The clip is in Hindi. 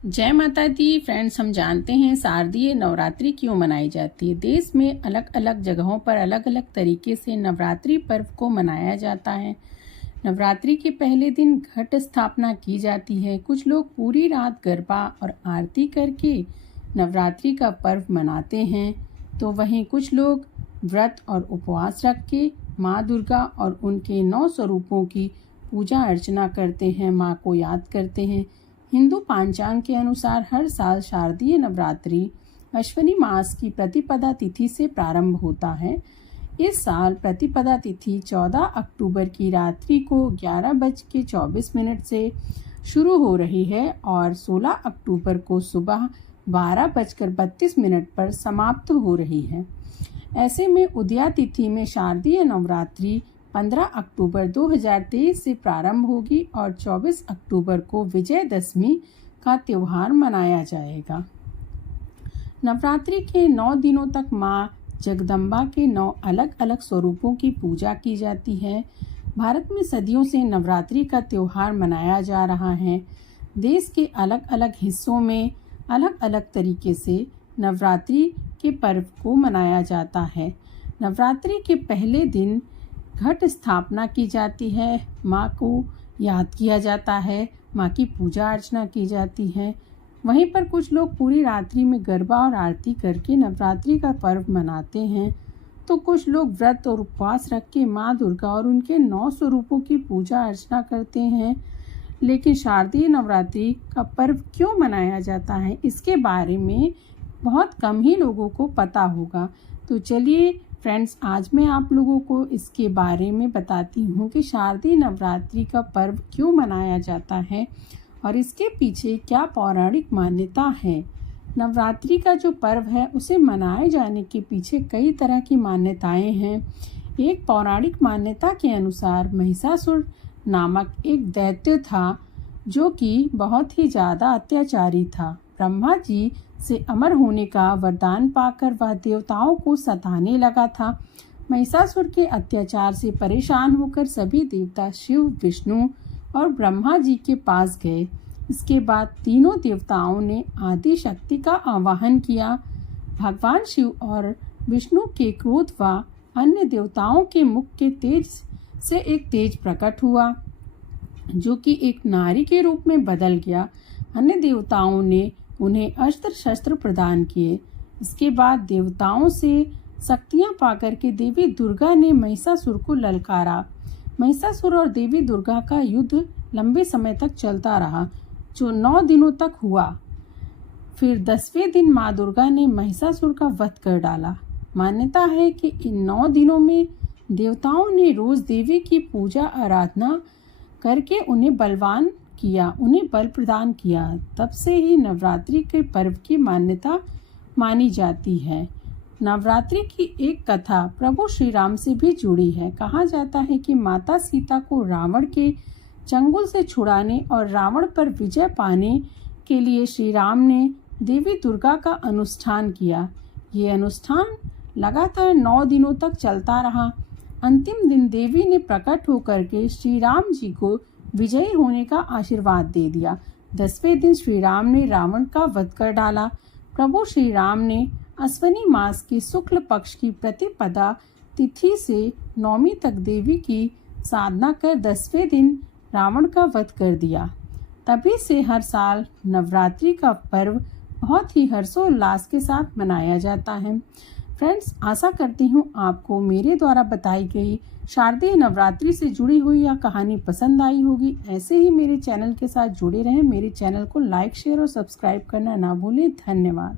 जय माता दी फ्रेंड्स। हम जानते हैं शारदीय नवरात्रि क्यों मनाई जाती है। देश में अलग अलग जगहों पर अलग अलग तरीके से नवरात्रि पर्व को मनाया जाता है। नवरात्रि के पहले दिन घट स्थापना की जाती है। कुछ लोग पूरी रात गरबा और आरती करके नवरात्रि का पर्व मनाते हैं, तो वहीं कुछ लोग व्रत और उपवास रख के माँ दुर्गा और उनके 9 स्वरूपों की पूजा अर्चना करते हैं, माँ को याद करते हैं। हिंदू पांचांग के अनुसार हर साल शारदीय नवरात्रि अश्विनी मास की प्रतिपदा तिथि से प्रारंभ होता है। इस साल प्रतिपदा तिथि 14 अक्टूबर की रात्रि को 11:24 से शुरू हो रही है और 16 अक्टूबर को सुबह 12:32 पर समाप्त हो रही है। ऐसे में उदया तिथि में शारदीय नवरात्रि 15 अक्टूबर 2023 से प्रारंभ होगी और 24 अक्टूबर को विजयदशमी का त्योहार मनाया जाएगा। नवरात्रि के 9 दिनों तक माँ जगदम्बा के 9 अलग अलग स्वरूपों की पूजा की जाती है। भारत में सदियों से नवरात्रि का त्योहार मनाया जा रहा है। देश के अलग अलग हिस्सों में अलग अलग तरीके से नवरात्रि के पर्व को मनाया जाता है। नवरात्रि के पहले दिन घट स्थापना की जाती है, माँ को याद किया जाता है, माँ की पूजा अर्चना की जाती है। वहीं पर कुछ लोग पूरी रात्रि में गरबा और आरती करके नवरात्रि का पर्व मनाते हैं, तो कुछ लोग व्रत और उपवास रख के माँ दुर्गा और उनके 9 स्वरूपों की पूजा अर्चना करते हैं। लेकिन शारदीय नवरात्रि का पर्व क्यों मनाया जाता है, इसके बारे में बहुत कम ही लोगों को पता होगा। तो चलिए फ्रेंड्स, आज मैं आप लोगों को इसके बारे में बताती हूँ कि शारदीय नवरात्रि का पर्व क्यों मनाया जाता है और इसके पीछे क्या पौराणिक मान्यता है। नवरात्रि का जो पर्व है उसे मनाए जाने के पीछे कई तरह की मान्यताएं हैं। एक पौराणिक मान्यता के अनुसार महिषासुर नामक एक दैत्य था जो कि बहुत ही ज़्यादा अत्याचारी था। ब्रह्मा जी से अमर होने का वरदान पाकर वह देवताओं को सताने लगा था। महिषासुर के अत्याचार से परेशान होकर सभी देवता शिव, विष्णु और ब्रह्मा जी के पास गए। इसके बाद तीनों देवताओं ने आदि शक्ति का आवाहन किया। भगवान शिव और विष्णु के क्रोध व अन्य देवताओं के मुख के तेज से एक तेज प्रकट हुआ जो कि एक नारी के रूप में बदल गया। अन्य देवताओं ने उन्हें अस्त्र शस्त्र प्रदान किए। इसके बाद देवताओं से शक्तियां पाकर के देवी दुर्गा ने महिषासुर को ललकारा। महिषासुर और देवी दुर्गा का युद्ध लंबे समय तक चलता रहा, जो 9 दिनों तक हुआ। फिर 10वें दिन माँ दुर्गा ने महिषासुर का वध कर डाला। मान्यता है कि इन 9 दिनों में देवताओं ने रोज देवी की पूजा आराधना करके उन्हें बल प्रदान किया। तब से ही नवरात्रि के पर्व की मान्यता मानी जाती है। नवरात्रि की एक कथा प्रभु श्री राम से भी जुड़ी है। कहा जाता है कि माता सीता को रावण के चंगुल से छुड़ाने और रावण पर विजय पाने के लिए श्री राम ने देवी दुर्गा का अनुष्ठान किया। ये अनुष्ठान लगातार 9 दिनों तक चलता रहा। अंतिम दिन देवी ने प्रकट होकर के श्री राम जी को विजयी होने का आशीर्वाद दे दिया। 10वें दिन श्री राम ने रावण का वध कर डाला। प्रभु श्री राम ने अश्विनी मास के शुक्ल पक्ष की प्रतिपदा तिथि से 9वीं तक देवी की साधना कर 10वें दिन रावण का वध कर दिया। तभी से हर साल नवरात्रि का पर्व बहुत ही हर्षोल्लास के साथ मनाया जाता है। फ्रेंड्स, आशा करती हूँ आपको मेरे द्वारा बताई गई शारदीय नवरात्रि से जुड़ी हुई यह कहानी पसंद आई होगी। ऐसे ही मेरे चैनल के साथ जुड़े रहें। मेरे चैनल को लाइक, शेयर और सब्सक्राइब करना ना भूलें। धन्यवाद।